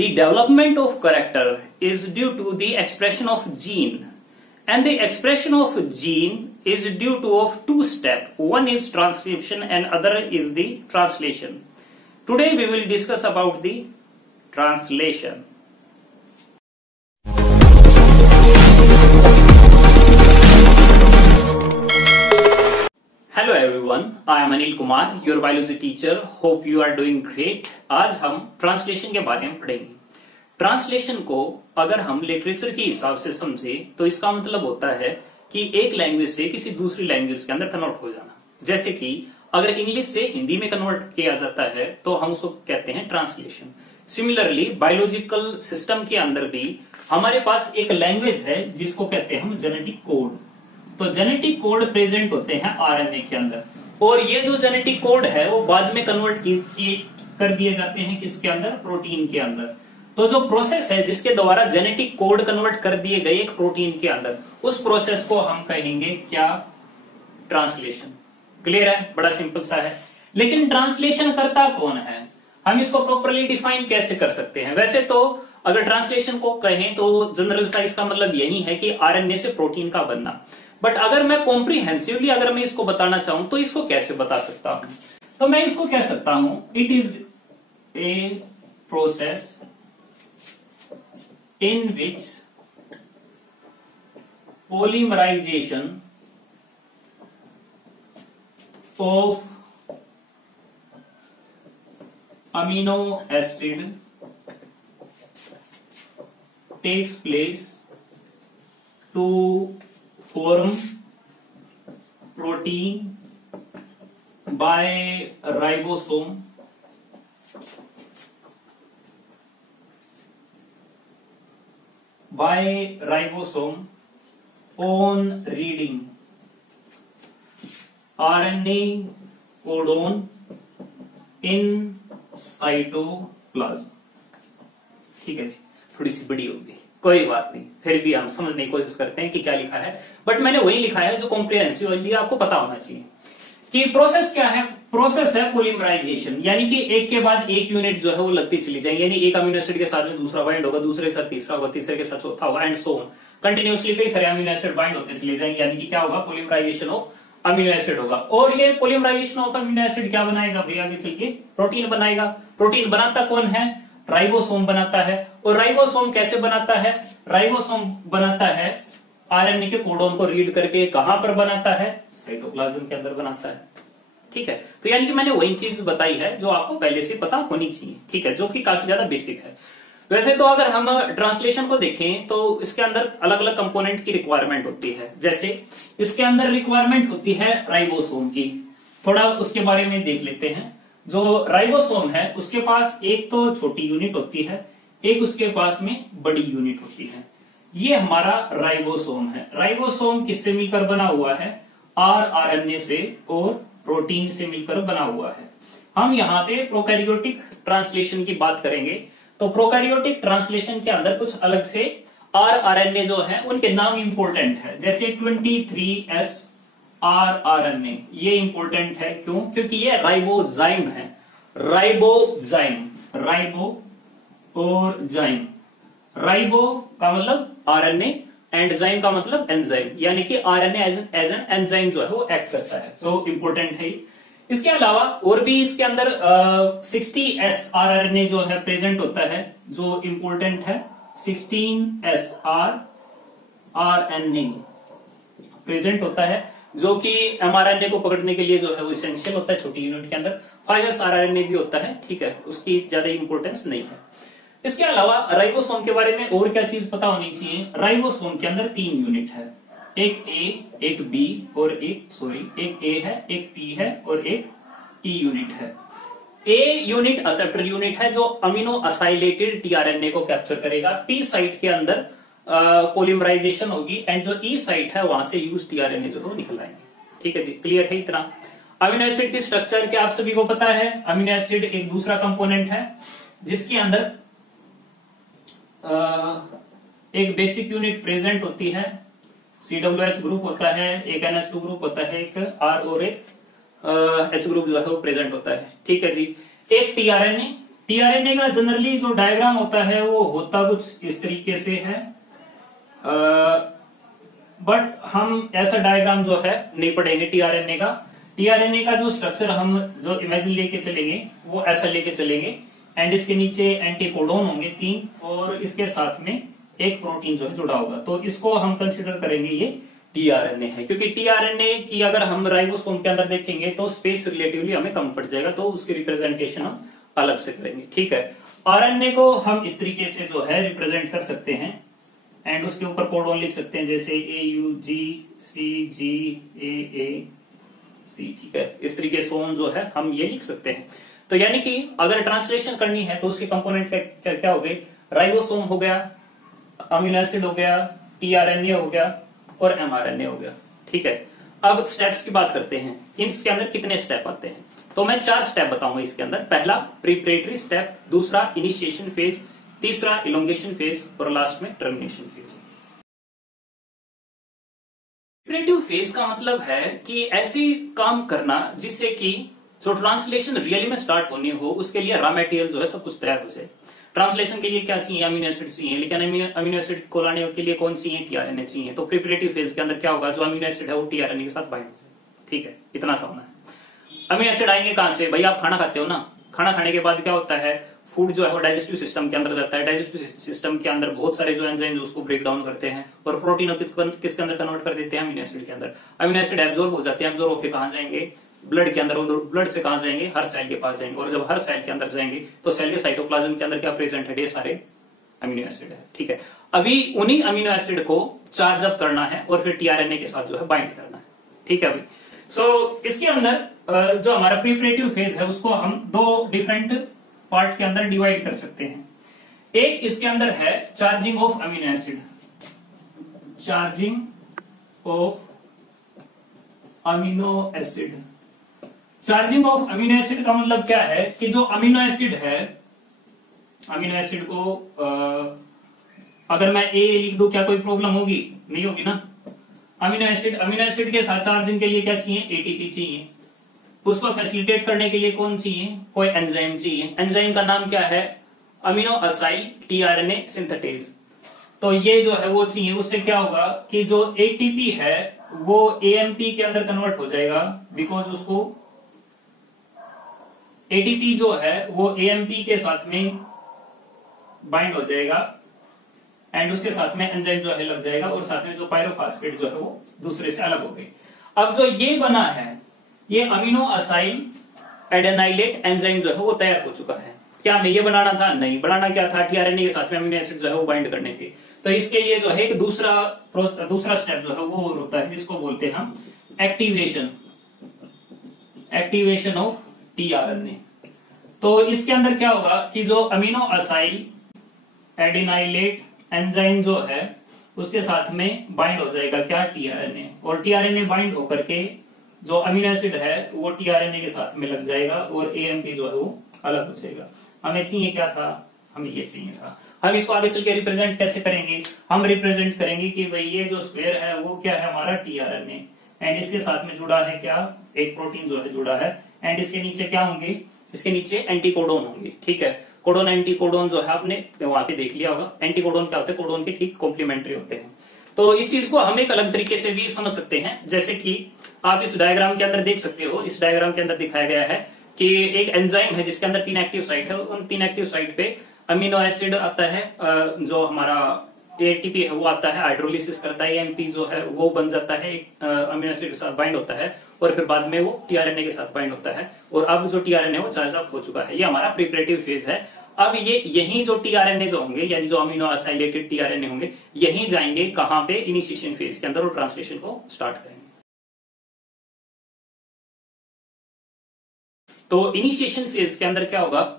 The development of character is due to the expression of gene, and the expression of gene is due to of two steps. One is transcription and other is the translation. Today we will discuss about the translation. Hello everyone, I am Anil Kumar, your biology teacher. Hope you are doing great. आज हम translation के बारे में पढ़ेंगे। Translation को अगर हम literature के हिसाब से समझे तो इसका मतलब होता है कि एक लैंग्वेज से किसी दूसरी लैंग्वेज के अंदर कन्वर्ट हो जाना। जैसे कि अगर इंग्लिश से हिंदी में कन्वर्ट किया जाता है तो हम उसको कहते हैं ट्रांसलेशन। सिमिलरली बायोलॉजिकल सिस्टम के अंदर भी हमारे पास एक लैंग्वेज है जिसको कहते हैं हम जेनेटिक कोड। तो जेनेटिक कोड प्रेजेंट होते हैं आरएनए के अंदर, और ये जो जेनेटिक कोड है वो बाद में कन्वर्ट कर दिए जाते हैं किसके अंदर, प्रोटीन के अंदर। तो जो प्रोसेस है जिसके द्वारा जेनेटिक कोड कन्वर्ट कर दिए गए एक प्रोटीन के अंदर, उस प्रोसेस को हम कहेंगे क्या, ट्रांसलेशन। क्लियर है, बड़ा सिंपल सा है। लेकिन ट्रांसलेशन करता कौन है, हम इसको प्रॉपरली डिफाइन कैसे कर सकते हैं? वैसे तो अगर ट्रांसलेशन को कहें तो जनरल सा इसका मतलब यही है कि आरएनए से प्रोटीन का बनना। बट अगर मैं कॉम्प्रिहेंसिवली अगर मैं इसको बताना चाहूं तो इसको कैसे बता सकता हूं? तो मैं इसको कह सकता हूं, it is a process in which polymerization of amino acid takes place to form protein by ribosome on reading RNA codon in cytoplasm। ठीक है जी, थोड़ी सी बड़ी होगी, कोई बात नहीं, फिर भी हम समझने की कोशिश करते हैं कि क्या लिखा है। बट मैंने वही लिखा है जो कॉम्प्रिहेंसिवली आपको पता होना चाहिए कि प्रोसेस क्या है। प्रोसेस है पोलीमराइजेशन, यानी कि एक के बाद एक यूनिट जो है वो लगती चली जाएगी। यानी एक अमीनो एसिड के साथ में दूसरा बाइंड होगा, दूसरे के साथ तीसरा होगा, तीसरे के साथ चौथा होगा, एंड सो ऑन। कंटिन्यूअसली कई सारे अमीनो एसिड बाइंड होते चले जाएंगे, यानी कि क्या होगा, पोलीमराइजेशन ऑफ अमीनो एसिड होगा। और ये पोलीमराइजेशन ऑफ अमीनो एसिड क्या बनाएगा भैया, आगे चल के प्रोटीन बनाएगा। प्रोटीन बनाता कौन है, राइबोसोम बनाता है। और राइबोसोम कैसे बनाता है, राइबोसोम बनाता है आरएनए के कोडोन को रीड करके। कहां पर बनाता है, साइटोप्लाज्म के अंदर बनाता है। ठीक है, तो यानी कि मैंने वही चीज बताई है जो आपको पहले से पता होनी चाहिए। ठीक है, जो कि काफी ज्यादा बेसिक है। वैसे तो अगर हम ट्रांसलेशन को देखें तो इसके अंदर अलग अलग कंपोनेंट की रिक्वायरमेंट होती है। जैसे इसके अंदर रिक्वायरमेंट होती है राइबोसोम की, थोड़ा उसके बारे में देख लेते हैं। जो राइबोसोम है उसके पास एक तो छोटी यूनिट होती है, एक उसके पास में बड़ी यूनिट होती है। ये हमारा राइबोसोम है। राइबोसोम किससे मिलकर बना हुआ है, आरएनए से और प्रोटीन से मिलकर बना हुआ है। हम यहाँ पे प्रोकैरियोटिक ट्रांसलेशन की बात करेंगे तो प्रोकैरियोटिक ट्रांसलेशन के अंदर कुछ अलग से आरएनए जो है उनके नाम इंपॉर्टेंट है। जैसे 23S आरएनए, ये इंपॉर्टेंट है। क्यों? क्योंकि ये राइबोजाइम है। राइबोजाइम, राइबो और जाइम। राइबो का मतलब आरएनए, एंजाइम का मतलब एंजाइम, यानी कि आरएनए एज एन एंजाइम जो है वो एक्ट करता है। सो इंपॉर्टेंट है। इसके अलावा और भी इसके अंदर 60S आरएनए जो है प्रेजेंट होता है, जो इंपॉर्टेंट है। 16S आरएनए प्रेजेंट होता है, जो कि एमआरएनए को पकड़ने के लिए जो है वो इसेंशियल होता है छोटी यूनिट के अंदर। 5S आरएनए भी होता है। ठीक है, उसकी ज्यादा इंपॉर्टेंस नहीं है। इसके अलावा राइबोसोम के बारे में और क्या चीज पता होनी चाहिए, राइबोसोम के अंदर 3 यूनिट है, एक ए, एक बी और एक ए है, एक पी है और एक ई यूनिट है। ए यूनिट एक्सेप्टर यूनिट है जो अमीनो असाइलेटेड टीआरएनए को कैप्चर करेगा। पी साइट के अंदर पोलीमराइजेशन होगी, एंड जो ई साइट है वहां से यूज टीआरएनए जो है निकल आएंगे। ठीक है जी, क्लियर है इतना। अमीनो एसिड की स्ट्रक्चर क्या आप सभी को पता है। अमीनो एसिड एक दूसरा कंपोनेंट है जिसके अंदर एक बेसिक यूनिट प्रेजेंट होती है, COH ग्रुप होता है, एक NH2 ग्रुप होता है, एक R और एक H ग्रुप जो है वो प्रेजेंट होता है। ठीक है जी। एक टीआरएनए, टीआरएनए का जनरली जो डायग्राम होता है वो होता कुछ इस तरीके से है, बट हम ऐसा डायग्राम जो है नहीं पढ़ेंगे टीआरएनए का। टीआरएनए का जो स्ट्रक्चर हम जो इमेजिन लेके चलेंगे वो ऐसा लेके चलेंगे, एंड इसके नीचे एंटीकोडोन होंगे 3 और इसके साथ में एक प्रोटीन जो है जुड़ा होगा। तो इसको हम कंसिडर करेंगे ये टीआरएनए है, क्योंकि टीआरएनए की अगर हम राइबोसोम के अंदर देखेंगे तो स्पेस रिलेटिवली हमें कम पड़ जाएगा, तो उसकी रिप्रेजेंटेशन हम अलग से करेंगे। ठीक है, आरएनए को हम इस तरीके से जो है रिप्रेजेंट कर सकते हैं, एंड उसके ऊपर कोडोन लिख सकते हैं जैसे AUGCGAAC। ठीक है, इस तरीके से जो है हम ये लिख सकते हैं। तो यानी कि अगर ट्रांसलेशन करनी है तो उसके कंपोनेंट क्या हो गए, राइबोसोम हो गया, अमीनो एसिड हो गया, टीआरएनए हो गया और एमआरएनए हो गया। ठीक है, अब स्टेप्स की बात करते हैं, इसके अंदर कितने स्टेप आते हैं। तो मैं 4 स्टेप बताऊंगा इसके अंदर। पहला प्रिपरेटरी स्टेप, दूसरा इनिशिएशन फेज, तीसरा इलोंगेशन फेज और लास्ट में टर्मिनेशन फेज। प्रिपरेटिव फेज का मतलब है कि ऐसी काम करना जिससे कि जो ट्रांसलेशन रियली में स्टार्ट होनी हो उसके लिए रॉ मटेरियल जो है सब कुछ तैयार हो जाए। ट्रांसलेशन के लिए क्या चाहिए, अमीनो एसिड चाहिए, लेकिन अमीनो एसिड को लाने के लिए कौन चाहिए, टीआरएनए चाहिए। तो प्रिपरेटिव फेज के अंदर क्या होगा, जो अमीनो एसिड है वो टीआरएनए के साथ बाइंड हो जाए। ठीक है, इतना सा होना है। अमीनो एसिड आएंगे कहां से, भाई आप खाना खाते हो ना, खाना खाने के बाद क्या होता है, फूड जो है वो डाइजेस्टिव सिस्टम के अंदर जाता है। डाइजेस्टिव सिस्टम के अंदर बहुत सारे जो एंजाइम उसको ब्रेक डाउन करते हैं और प्रोटीन किसके अंदर कन्वर्ट कर देते हैं, अमीनो एसिड के अंदर। अमीनो एसिड एब्जॉर्ब हो जाते हैं, एब्जॉर्ब होकर कहां जाएंगे, ब्लड के अंदर, ब्लड से कहां जाएंगे, हर सेल के पास जाएंगे। और जब हर सेल के अंदर जाएंगे तो सेल के साइटोप्लाज्म के अंदर क्या प्रेजेंट है, ढेर सारे अमीनो एसिड है। ठीक है, अभी उन्हीं अमीनो एसिड को चार्ज अप करना है और फिर टीआरएनए के साथ जो है बाइंड करना है। ठीक है, अभी इसके अंदर जो हमारा प्रिपरेटिव फेज है उसको हम 2 डिफरेंट पार्ट के अंदर डिवाइड कर सकते हैं। एक इसके अंदर है charging of amino acid, charging of amino acid. Charging of amino acid का मतलब क्या है कि जो अमीनो एसिड है, अमीनो एसिड को अगर मैं ए लिख दूं क्या कोई प्रॉब्लम होगी, नहीं होगी ना। अमीनो एसिड के साथ चार्जिंग के लिए क्या चाहिए, एटीपी चाहिए। उसको फैसिलिटेट करने के लिए कौन चाहिए, कोई एंजाइम चाहिए। एंजाइम का नाम क्या है, अमीनो असाइल टीआरएनए सिंथेटेज। तो ये जो है वो चाहिए, उससे क्या होगा कि जो एटीपी है वो एएमपी के अंदर कन्वर्ट हो जाएगा, बिकॉज उसको एटीपी जो है वो एएमपी के साथ में बाइंड हो जाएगा एंड उसके साथ में एंजाइम जो है लग जाएगा और साथ में जो पायरोफॉस्फेट जो है वो दूसरे से अलग हो गई। अब जो ये बना है ये अमीनो असाइल एडेनाइलेट एंजाइम जो है वो तैयार हो चुका है। क्या हमें ये बनाना था, नहीं। बनाना क्या था, टीआरएनए के साथ में अमीनो एसिड जो है वो बाइंड करने थे। तो इसके लिए जो है एक दूसरा स्टेप जो है वो होता है जिसको बोलते हैं हम एक्टिवेशन ऑफ टीआरएनए। तो इसके अंदर क्या होगा कि जो अमीनो असाइल एडेनाइलेट एंजाइम जो है उसके साथ में बाइंड हो जाएगा क्या, टीआरएनए। और टीआरएनए बाइंड होकर के जो अमीनो एसिड है वो टीआरएनए के साथ में लग जाएगा और एएमपी जो है वो अलग हो जाएगा। हमें चाहिए क्या था, हमें ये चाहिए था। हम इसको आगे चल के रिप्रेजेंट कैसे करेंगे, हम रिप्रेजेंट करेंगे कि भाई ये जो स्क्वायर है वो क्या है, हमारा टीआरएनए, एंड इसके साथ में जुड़ा है क्या, एक प्रोटीन जो है जुड़ा है, एंड इसके नीचे क्या होंगे, इसके नीचे एंटीकोडोन होंगे। ठीक है, कोडोन एंटीकोडोन जो है आपने वहां पे देख लिया होगा। एंटीकोडोन क्या होते हैं, कोडोन के ठीक कॉम्प्लीमेंट्री होते हैं। तो इस चीज को हम एक अलग तरीके से भी समझ सकते हैं, जैसे कि आप इस डायग्राम के अंदर देख सकते हो। इस डायग्राम के अंदर दिखाया गया है कि एक एंजाइम है जिसके अंदर 3 एक्टिव साइट है। उन 3 एक्टिव साइट पे अमीनो एसिड आता है, जो हमारा एटीपी है वो आता है, हाइड्रोलिसिस करता है, एएमपी जो है वो बन जाता है, अमीनो एसिड के साथ बाइंड होता है और फिर बाद में वो टीआरएनए के साथ बाइंड होता है। और अब जो टीआरएनए वो चार्ज अप हो चुका है, ये हमारा प्रिपरेटिव फेज है। अब ये यही जो टीआरएनए जो होंगे यानी जो अमीनो असाइलेटेड टीआरएनए होंगे यही जाएंगे कहां पे, इनिशिएशन फेज के अंदर और ट्रांसलेशन को स्टार्ट करेंगे। तो इनिशिएशन फेज के अंदर क्या होगा,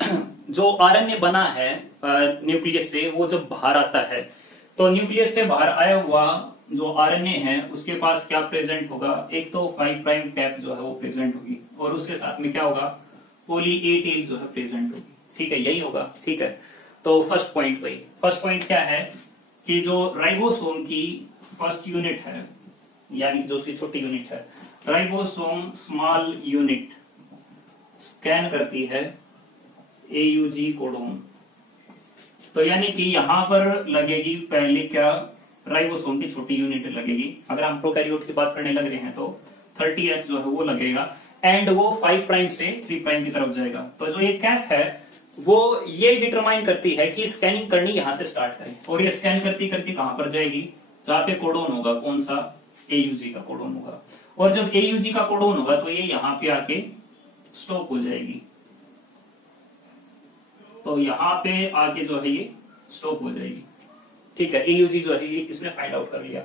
जो आरएनए बना है न्यूक्लियस से वो जब बाहर आता है तो न्यूक्लियस से बाहर आया हुआ जो आरएनए है उसके पास क्या प्रेजेंट होगा, एक तो 5 प्राइम कैप जो है वो प्रेजेंट होगी और उसके साथ में क्या होगा, पॉली ए टेल जो है प्रेजेंट होगी। ठीक है, यही होगा। ठीक है, तो फर्स्ट पॉइंट क्या है कि जो राइबोसोम की फर्स्ट यूनिट है यानी जो उसकी छोटी यूनिट है, राइबोसोम स्मॉल यूनिट स्कैन करती है AUG कोडोन। तो यानी कि यहां पर लगेगी पहले क्या, राइबोसोम की छोटी यूनिट लगेगी। अगर हम प्रोकैरियोट की बात करने लग रहे हैं तो 30S जो है वो लगेगा, एंड वो 5 प्राइम से 3 प्राइम की तरफ जाएगा। तो जो ये कैप है वो ये डिटरमाइन करती है कि स्कैनिंग करनी यहां से स्टार्ट करें, और ये स्कैन करती करती कहां पर जाएगी, जहां पे कोडोन होगा, कौन सा, AUG का कोडोन होगा। और जब AUG का कोडोन होगा तो ये यहां पे आके स्टॉप हो जाएगी। तो यहां पे आके जो है ये स्टॉप हो जाएगी, ठीक है। AUG जो है ये इसने फाइंड आउट कर लिया।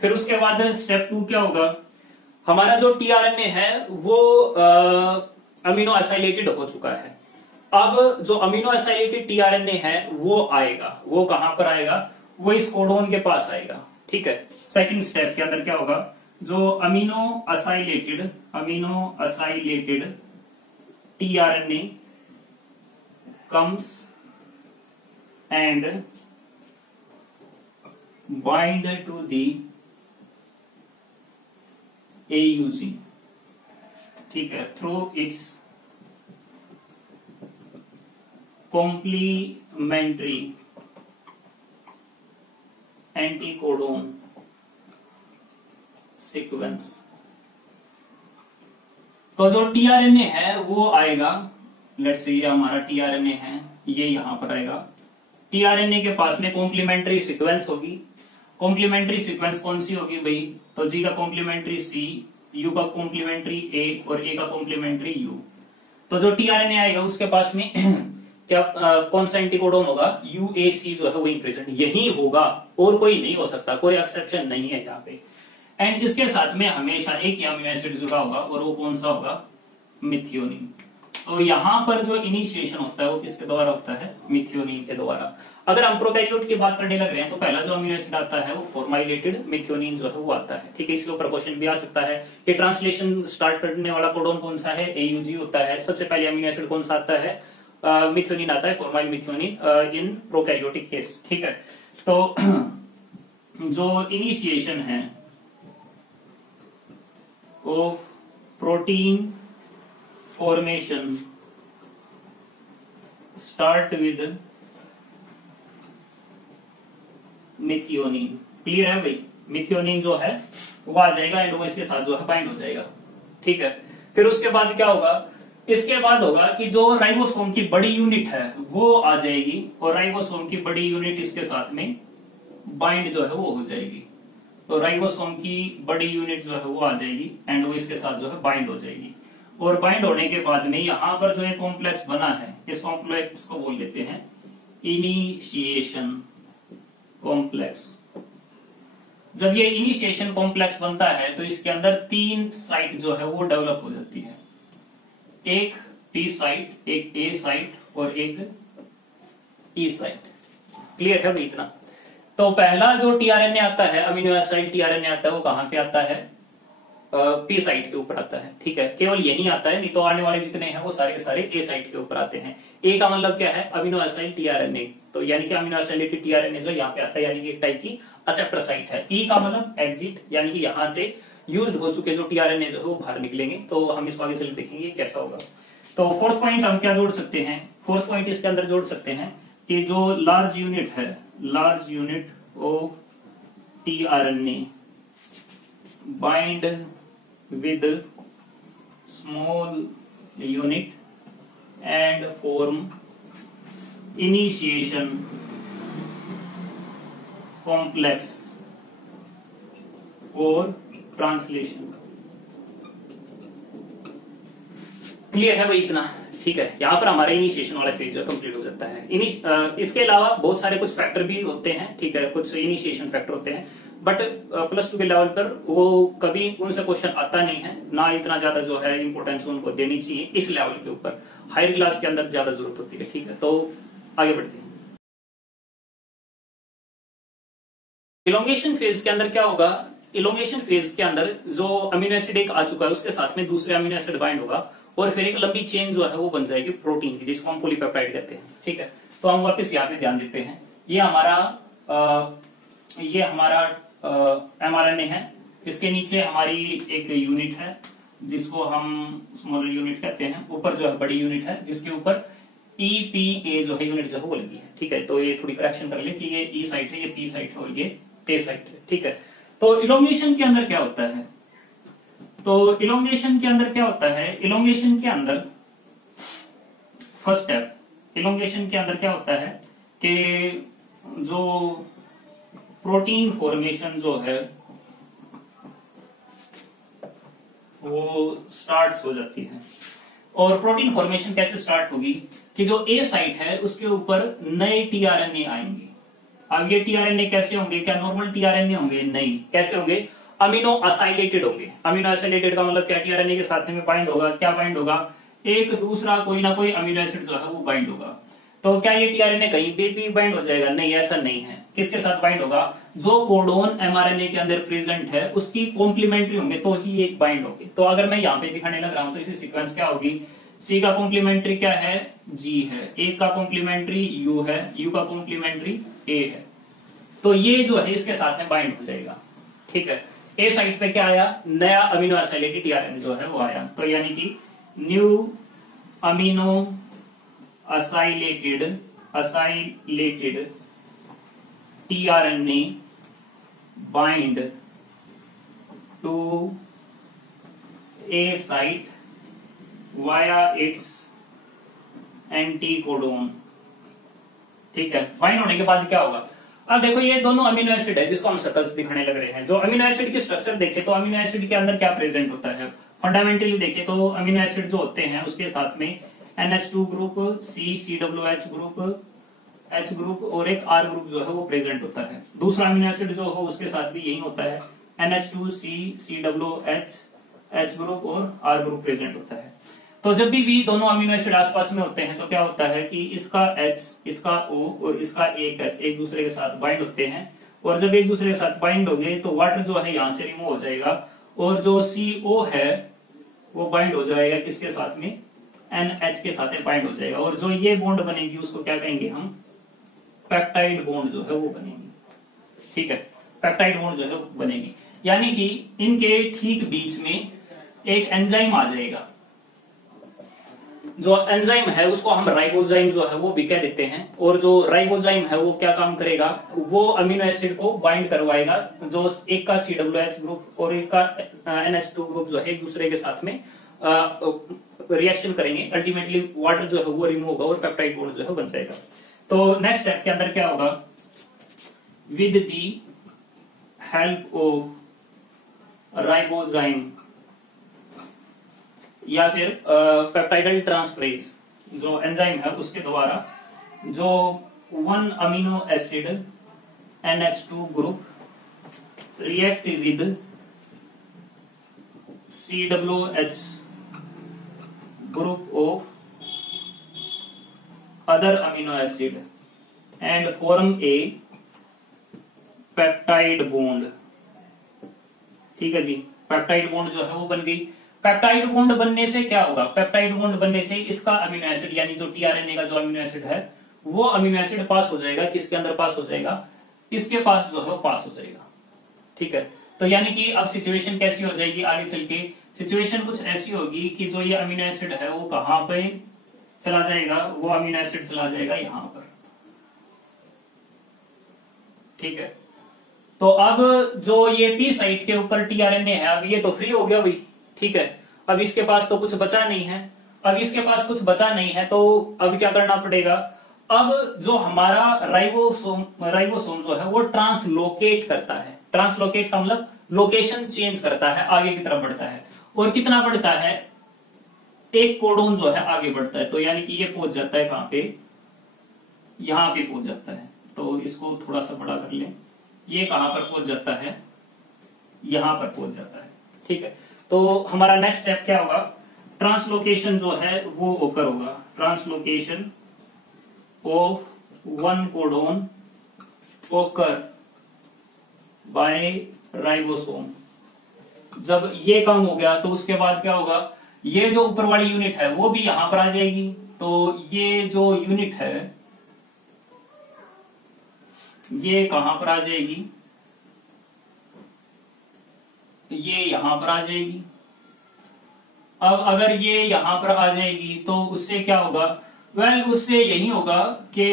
फिर उसके बाद स्टेप 2 क्या होगा, हमारा जो tRNA है वो अमीनो एसाइलेटेड हो चुका है। अब जो अमीनो एसाइलेटेड tRNA है वो आएगा, वो कहां पर आएगा, वो इस कोडोन के पास आएगा, ठीक है। सेकंड स्टेप के अंदर क्या होगा, जो amino acylated tRNA comes and bind to the AUG, ठीक है, through its complementary anticodon sequence. तो जो tRNA है वो आएगा, लेट्स से ये हमारा tRNA है, ये यहां पर आएगा। tRNA के पास में कॉम्प्लीमेंट्री सीक्वेंस होगी। कॉम्प्लीमेंट्री सीक्वेंस कौन सी होगी भाई, तो G का कॉम्प्लीमेंट्री C, U का कॉम्प्लीमेंट्री A और A का कॉम्प्लीमेंट्री U। तो जो tRNA आएगा उसके पास में क्या कौन सा एंटीकोडोन होगा, UAC जो है वही प्रेजेंट यही होगा, और कोई नहीं हो सकता, कोई एक्सेप्शन नहीं है यहाँ पे। एंड इसके साथ में हमेशा एक ही अमीनो एसिड जुड़ा होगा, और वो कौन सा होगा, मिथियोनिन। तो यहां पर जो इनिशिएशन होता है वो किसके द्वारा होता है, मिथियोनिन के द्वारा। अगर हम प्रोकैरियोट की बात करने लग रहे हैं तो पहला जो अमीनो एसिड आता है वो फॉर्माइलेटेड मिथियोनिन जो है वो आता है, ठीक है। इसके ऊपर क्वेश्चन भी आ सकता है कि ट्रांसलेशन स्टार्ट करने वाला कोडोन कौन सा है, AUG होता है। सबसे पहले अमीनो एसिड कौन सा आता है, मिथियोनिन आता है, फॉर्माइल मिथियोनिन इन प्रोकैरियोटिक केस, ठीक है। तो जो इनिशिएशन है of protein formation start with methionine, clear है भाई। मिथियोनिन जो है वो आ जाएगा एंड वो इसके साथ जो है बाइंड हो जाएगा, ठीक है। फिर उसके बाद क्या होगा, इसके बाद होगा कि जो राइबोसोम की बड़ी यूनिट है वो आ जाएगी, और राइबोसोम की बड़ी यूनिट इसके साथ में बाइंड जो है वो हो जाएगी। तो राइबोसोम की बड़ी यूनिट जो है वो आ जाएगी एंड वो इसके साथ जो है बाइंड हो जाएगी। और बाइंड होने के बाद में यहां पर जो एक कॉम्प्लेक्स बना है, इस कॉम्प्लेक्स को बोल लेते हैं इनिशिएशन कॉम्प्लेक्स। जब ये इनिशिएशन कॉम्प्लेक्स बनता है तो इसके अंदर 3 साइट जो है वो डेवलप हो जाती है, एक P साइट, एक A साइट और एक E साइट, क्लियर है भाई इतना। तो पहला जो tRNA आता है, अमीनो एसिड tRNA आता है, वो कहां पे आता है, P साइट के ऊपर आता है, ठीक है। केवल यही आता है, नहीं तो आने वाले जितने हैं वो सारे के सारे A साइट के ऊपर आते हैं। A का मतलब क्या है, अमीनो एसिड tRNA, तो यानी कि अमीनो एसिड tRNA जो यहाँ पे आता है, यानी कि एक टाइप की एक्सेप्टर साइट है। E का मतलब एग्जिट, यानी कि यहां से यूज्ड हो चुके जो tRNA जो है वो बाहर निकलेंगे। तो हम इसको आगे चल देखेंगे कैसा होगा। तो फोर्थ पॉइंट हम क्या जोड़ सकते हैं, फोर्थ पॉइंट इसके अंदर जोड़ सकते हैं कि जो लार्ज यूनिट है, large unit of tRNA bind with small unit and form initiation complex for translation। Clear है भाई इतना, ठीक है। यहाँ पर हमारा इनिशिएशन वाला फेज जो कंप्लीट हो जाता है। इसके अलावा बहुत सारे कुछ फैक्टर भी होते हैं, ठीक है, कुछ इनिशिएशन फैक्टर होते हैं, बट +2 के लेवल पर वो कभी उनसे क्वेश्चन आता नहीं है, ना इतना ज्यादा जो है इंपोर्टेंस उनको देनी चाहिए इस लेवल के ऊपर। हायर क्लास के अंदर ज्यादा जरूरत होती है, ठीक है। तो आगे बढ़ते हैं। इलोंगेशन फेज के अंदर क्या होगा, इलोंगेशन फेज के अंदर जो अमीनो एसिड एक आ चुका है उसके साथ में दूसरे अमीनो एसिड बाइंड होगा, और फिर एक लंबी चेन जो है वो बन जाएगी प्रोटीन की, जिसको हम पॉलीपेप्टाइड कहते हैं, ठीक है। तो हम वापस यहाँ पे ध्यान देते हैं, ये हमारा mRNA है, इसके नीचे हमारी एक यूनिट है जिसको हम स्मॉलर यूनिट कहते हैं, ऊपर जो है बड़ी यूनिट है जिसके ऊपर EPA जो है यूनिट जो है वो लगी है। ठीक है, तो ये थोड़ी करेक्शन कर ले कि ये E साइट है, ये P साइट है और ये A साइट है। ठीक है, तो इलोंगेशन के अंदर क्या होता है, तो इलोंगेशन के अंदर क्या होता है, इलोंगेशन के अंदर फर्स्ट स्टेप, इलोंगेशन के अंदर क्या होता है कि जो प्रोटीन फॉर्मेशन जो है वो स्टार्ट हो जाती है। और प्रोटीन फॉर्मेशन कैसे स्टार्ट होगी कि जो ए साइट है उसके ऊपर नए टीआरएनए आएंगे। अब ये टीआरएनए कैसे होंगे, क्या नॉर्मल टीआरएनए होंगे? नहीं, कैसे होंगे? अमीनो असाइलेटेड होंगे। अमीनो असाइलेटेड का मतलब क्या, टीआरएनए के साथ में बाइंड होगा, क्या बाइंड होगा, एक दूसरा कोई ना कोई अमीनो एसिड जो है वो बाइंड होगा। तो क्या ये टीआरएनए कहीं भी बाइंड हो जाएगा? नहीं, ऐसा नहीं है। किसके साथ बाइंड होगा? जो कोडोन एमआरएनए के अंदर प्रेजेंट है उसकी कॉम्प्लीमेंट्री होंगे तो ही एक बाइंड होगी। तो अगर मैं यहाँ पे दिखाने लग रहा हूं तो इसी सीक्वेंस क्या होगी, सी का कॉम्प्लीमेंट्री क्या है, जी है, ए का कॉम्प्लीमेंट्री यू है, यू का कॉम्प्लीमेंट्री ए है। तो ये जो है इसके साथ में बाइंड हो जाएगा। ठीक है, ए साइट पे क्या आया, नया अमीनो एसिड टीआरएनए जो है वो आया। तो यानी कि new amino acylated tRNA bind to A site via its anticodon. ठीक है, बाइंड होने के बाद क्या होगा, अब देखो ये दोनों अमीनो एसिड है जिसको हम सर्कल्स दिखाने लग रहे हैं। जो अमीनो एसिड की स्ट्रक्चर देखे तो अमीनो एसिड के अंदर क्या प्रेजेंट होता है, फंडामेंटली देखे तो अमीनो एसिड जो होते हैं उसके साथ में NH2 group, COH group, H group और एक R ग्रुप जो है वो प्रेजेंट होता है। दूसरा अमीनो एसिड जो हो उसके साथ भी यही होता है, NH2C, COH, H ग्रुप और R ग्रुप प्रेजेंट होता है। तो जब भी दोनों अमीनो एसिड आसपास में होते हैं तो क्या होता है कि इसका H, इसका O और इसका एक H एक दूसरे के साथ बाइंड होते हैं। और जब एक दूसरे के साथ बाइंड हो गए तो वाटर जो है यहाँ से रिमूव हो जाएगा और जो CO है वो बाइंड हो जाएगा किसके साथ में, NH के साथ बाइंड हो जाएगा। और जो ये बॉन्ड बनेगी उसको क्या कहेंगे हम, पेप्टाइड बॉन्ड जो है वो बनेगी। ठीक है, पेप्टाइड बॉन्ड जो है वो बनेगी, यानी कि इनके ठीक बीच में एक एंजाइम आ जाएगा। जो एंजाइम है उसको हम राइबोजाइम जो है वो भी कह देते हैं। और जो राइबोजाइम है वो क्या काम करेगा, वो अमीनो एसिड को बाइंड करवाएगा। जो एक का COH ग्रुप और एक का NH2 ग्रुप जो है एक दूसरे के साथ में रिएक्शन करेंगे, अल्टीमेटली वाटर जो है वो रिमूव होगा और पेप्टाइड बॉन्ड जो है बन जाएगा। तो नेक्स्ट स्टेप के अंदर क्या होगा, with the help of ribozyme या फिर पेप्टाइडल ट्रांसफरेज जो एंजाइम है उसके द्वारा जो 1 amino acid NH2 group react with COH group of other amino acid and form a peptide bond। ठीक है जी, पेप्टाइड बॉन्ड जो है वो बन गई। पेप्टाइड बॉन्ड बनने से क्या होगा, पेप्टाइड बॉन्ड बनने से इसका अमीनो एसिड यानी जो टीआरएनए का जो अमीनो एसिड है वो अमीनो एसिड पास हो जाएगा, किसके अंदर पास हो जाएगा, इसके पास जो है वो पास हो जाएगा। ठीक है, तो यानी कि अब सिचुएशन कैसी हो जाएगी आगे चल के, सिचुएशन कुछ ऐसी होगी कि जो ये अमीनो एसिड है वो कहां पे चला जाएगा, वो अमीनो एसिड चला जाएगा यहां पर। ठीक है, तो अब जो ये पी साइट के ऊपर टीआरएनए है अब ये तो फ्री हो गया भाई। ठीक है, अब इसके पास तो कुछ बचा नहीं है, अब इसके पास कुछ बचा नहीं है तो अब क्या करना पड़ेगा, अब जो हमारा राइबोसोम जो है वो ट्रांसलोकेट करता है। ट्रांसलोकेट का मतलब लोकेशन चेंज करता है, आगे की तरफ बढ़ता है। और कितना बढ़ता है, एक कोडोन जो है आगे बढ़ता है। तो यानी कि ये पहुंच जाता है कहां पे, यहां पे पहुंच जाता है। तो इसको थोड़ा सा बड़ा कर लें, ये कहां पर पहुंच जाता है, यहां पर पहुंच जाता है। ठीक है, तो हमारा नेक्स्ट स्टेप क्या होगा, ट्रांसलोकेशन जो है वो ओकर होगा, ट्रांसलोकेशन ऑफ 1 कोडोन ओकर बाय राइबोसोम। जब ये कम हो गया तो उसके बाद क्या होगा, ये जो ऊपर वाली यूनिट है वो भी यहां पर आ जाएगी। तो ये जो यूनिट है ये कहां पर आ जाएगी, ये यहां पर आ जाएगी। अब अगर ये यहां पर आ जाएगी तो उससे क्या होगा, वेल उससे यही होगा कि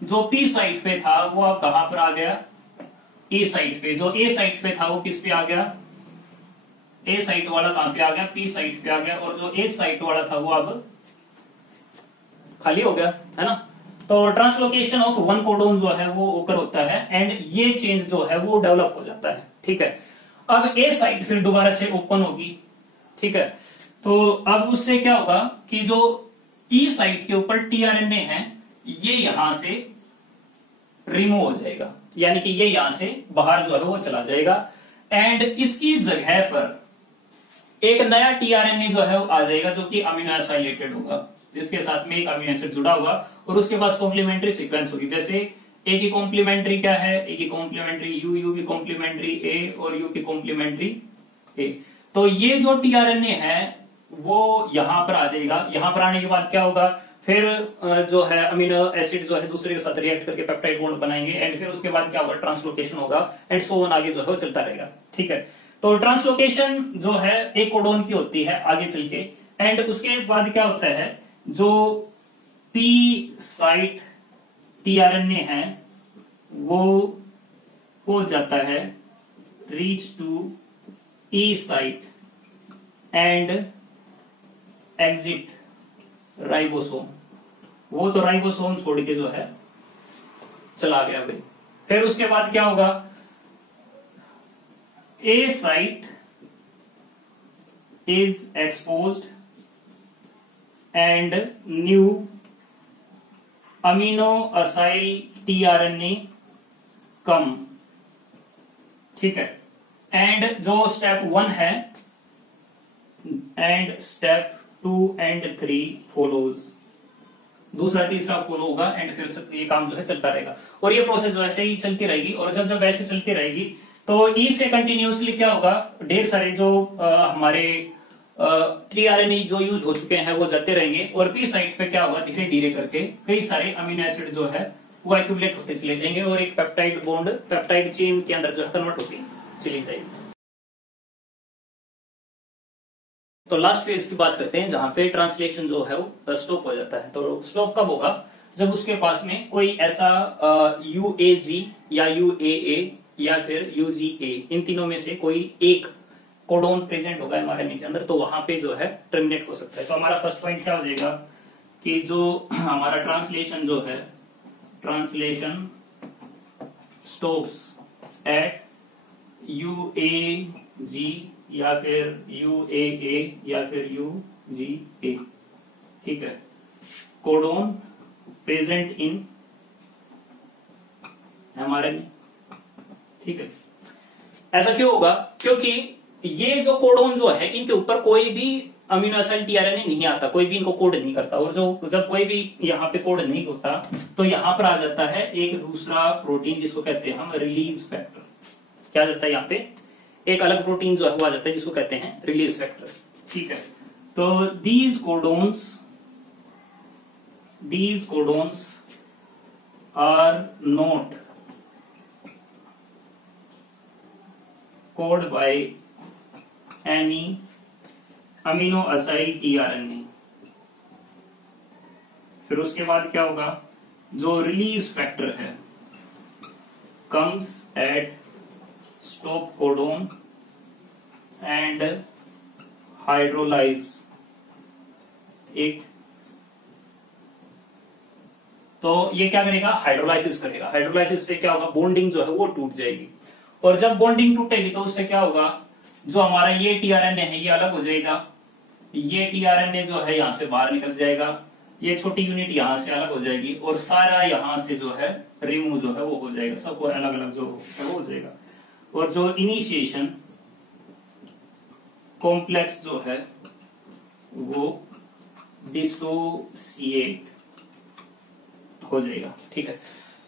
जो पी साइट पे था वो अब कहां पर आ गया, ए साइट पे। जो ए साइट पे था वो किस पे आ गया, ए साइट वाला कहां पे आ गया, पी साइट पे आ गया। और जो ए साइट वाला था वो अब खाली हो गया, है ना। तो ट्रांसलोकेशन ऑफ वन कोडोन जो है वो ओकर होता है एंड ये चेंज जो है वो डेवलप हो जाता है, ठीक है। अब ए साइट फिर दोबारा से ओपन होगी, ठीक है। तो अब उससे क्या होगा कि जो ई साइट के ऊपर टीआरएनए है ये यहां से रिमूव हो जाएगा, यानी कि ये यहां से बाहर जो है वो चला जाएगा एंड इसकी जगह पर एक नया टीआरएनए जो है वो आ जाएगा जो कि अमीनो एसिड होगा, जिसके साथ में एक अमीनो एसिड जुड़ा होगा और उसके पास कॉम्प्लीमेंट्री सीक्वेंस होगी। जैसे ए की कॉम्प्लीमेंट्री क्या है, ए की कॉम्प्लीमेंट्री यू, यू की कॉम्प्लीमेंट्री ए और यू की कॉम्प्लीमेंट्री ए। तो ये जो टीआरएनए है वो यहां पर आ जाएगा। यहां पर आने के बाद क्या होगा, फिर जो है अमीनो एसिड जो है दूसरे के साथ रिएक्ट करके पेप्टाइड बॉन्ड बनाएंगे एंड फिर उसके बाद क्या होगा, ट्रांसलोकेशन होगा एंड सो ऑन आगे जो है वो चलता रहेगा, ठीक है। तो ट्रांसलोकेशन जो है एक कोडोन की होती है आगे चल के एंड उसके बाद क्या होता है, जो पी साइट टीआरएनए है वो हो जाता है reach to e site and exit ribosome. वो तो राइबोसोम छोड़ के जो है चला गया भाई। फिर उसके बाद क्या होगा, A site is exposed and new amino acyl tRNA come, ठीक है। एंड जो स्टेप 1 है एंड स्टेप 2 एंड 3 फॉलोज, दूसरा तीसरा फॉलो होगा एंड फिर ये काम जो है चलता रहेगा और ये प्रोसेस जो ऐसे ही चलती रहेगी। और जब जब ऐसे चलती रहेगी तो ई से कंटिन्यूसली क्या होगा, ढेर सारे जो हमारे टीआरएनए जो यूज हो चुके हैं वो जाते रहेंगे और पी साइट पे क्या होगा, धीरे धीरे करके कई सारे अमीनो एसिड जो है वो एक्यूमुलेट होते चले जाएंगे और एक पेप्टाइड बॉन्ड पेप्टाइड चेन के अंदर जो है कन्वर्ट होती चली जाएगी। तो लास्ट फेज की बात करते हैं जहां पे ट्रांसलेशन जो है वो स्टॉप हो जाता है। तो स्टॉप कब होगा, जब उसके पास में कोई ऐसा यूएजी या यूएए या फिर यूजीए इन तीनों में से कोई एक कोडोन प्रेजेंट होगा एमआरएनए के अंदर, तो वहां पे जो है टर्मिनेट हो सकता है। तो हमारा फर्स्ट पॉइंट क्या हो जाएगा कि जो हमारा ट्रांसलेशन जो है, ट्रांसलेशन स्टॉप्स एट यूएजी या फिर यूएए या फिर यूजीए, ठीक है, कोडोन प्रेजेंट इन एमआरएनए, ठीक है। ऐसा क्यों होगा, क्योंकि ये जो कोडोन जो है इनके ऊपर कोई भी अमीनो एसिड टीआरएनए नहीं आता, कोई भी इनको कोड नहीं करता। और जो जब कोई भी यहाँ पे कोड नहीं होता तो यहाँ पर आ जाता है एक दूसरा प्रोटीन जिसको कहते हैं हम रिलीज फैक्टर। क्या आ जाता है यहाँ पे, एक अलग प्रोटीन जो है वो आ जाता है जिसको कहते हैं रिलीज फैक्टर, ठीक है। तो these codons are not code by any amino acid tRNA. फिर उसके बाद क्या होगा, जो रिलीज फैक्टर है comes at stop codon and hydrolyse it. तो ये क्या करेगा, हाइड्रोलाइसिस करेगा। हाइड्रोलाइसिस से क्या होगा, बॉन्डिंग जो है वो टूट जाएगी और जब बॉन्डिंग टूटेगी तो उससे क्या होगा, जो हमारा ये टीआरएनए है ये अलग हो जाएगा, ये टीआरएनए जो है यहां से बाहर निकल जाएगा, ये छोटी यूनिट यहां से अलग हो जाएगी और सारा यहां से जो है रिमूव जो है वो हो जाएगा, सबको अलग अलग जो है वो हो जाएगा। और जो इनिशिएशन कॉम्प्लेक्स जो है वो डिसोसिएट हो जाएगा, ठीक है।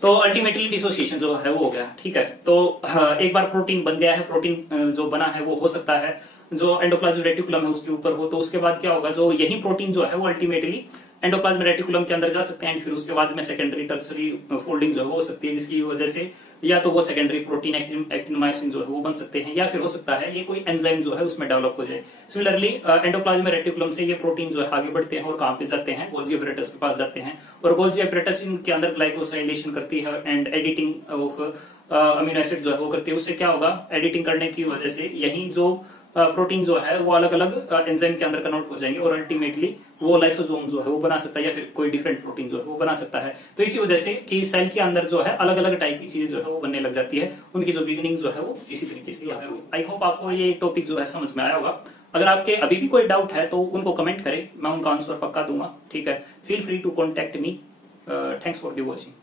तो अल्टीमेटली डिसोसिएशन जो है वो हो गया, ठीक है। तो एक बार प्रोटीन बन गया है, प्रोटीन जो बना है वो हो सकता है जो एंडोप्लाज्मिक रेटिकुलम है उसके ऊपर हो, तो उसके बाद क्या होगा, जो यही प्रोटीन जो है वो अल्टीमेटली एंडोप्लाज्मिक रेटिकुलम के अंदर जा सकते हैं, एंड फिर उसके बाद में सेकेंडरी टर्सरी फोल्डिंग जो है हो सकती है, जिसकी वजह से या तो वो सेकेंडरी प्रोटीन एक्टिनोमाइसिन जो है वो बन सकते हैं, या फिर हो सकता है ये कोई एंजाइम जो है उसमें डेवलप हो जाए। सिमिलरली एंडोप्लाज्मिक रेटिकुलम से ये प्रोटीन जो है आगे बढ़ते हैं और कहां पे जाते हैं, गोल्गी अपैरेटस के पास जाते हैं, और गोल्गी अपैरेटस इनके अंदर ग्लाइकोसाइलेशन करती है and editing of amino acid जो है वो करती है। उससे क्या होगा, एडिटिंग करने की वजह से यही जो प्रोटीन जो है वो अलग अलग एंजाइम के अंदर कन्वर्ट हो जाएंगे और अल्टीमेटली वो लाइसोसोम जो है वो बना सकता है, या फिर कोई डिफरेंट प्रोटीन जो है वो बना सकता है। तो इसी वजह से कि सेल के अंदर जो है अलग अलग टाइप की चीजें जो है वो बनने लग जाती है, उनकी जो बिगिनिंग जो है वो इसी तरीके से है। आई होप आपको ये टॉपिक जो है समझ में आया होगा। अगर आपके अभी भी कोई डाउट है तो उनको कमेंट करें, मैं उनका आंसर पक्का दूंगा। ठीक है, feel free to contact me. Thanks for the watching.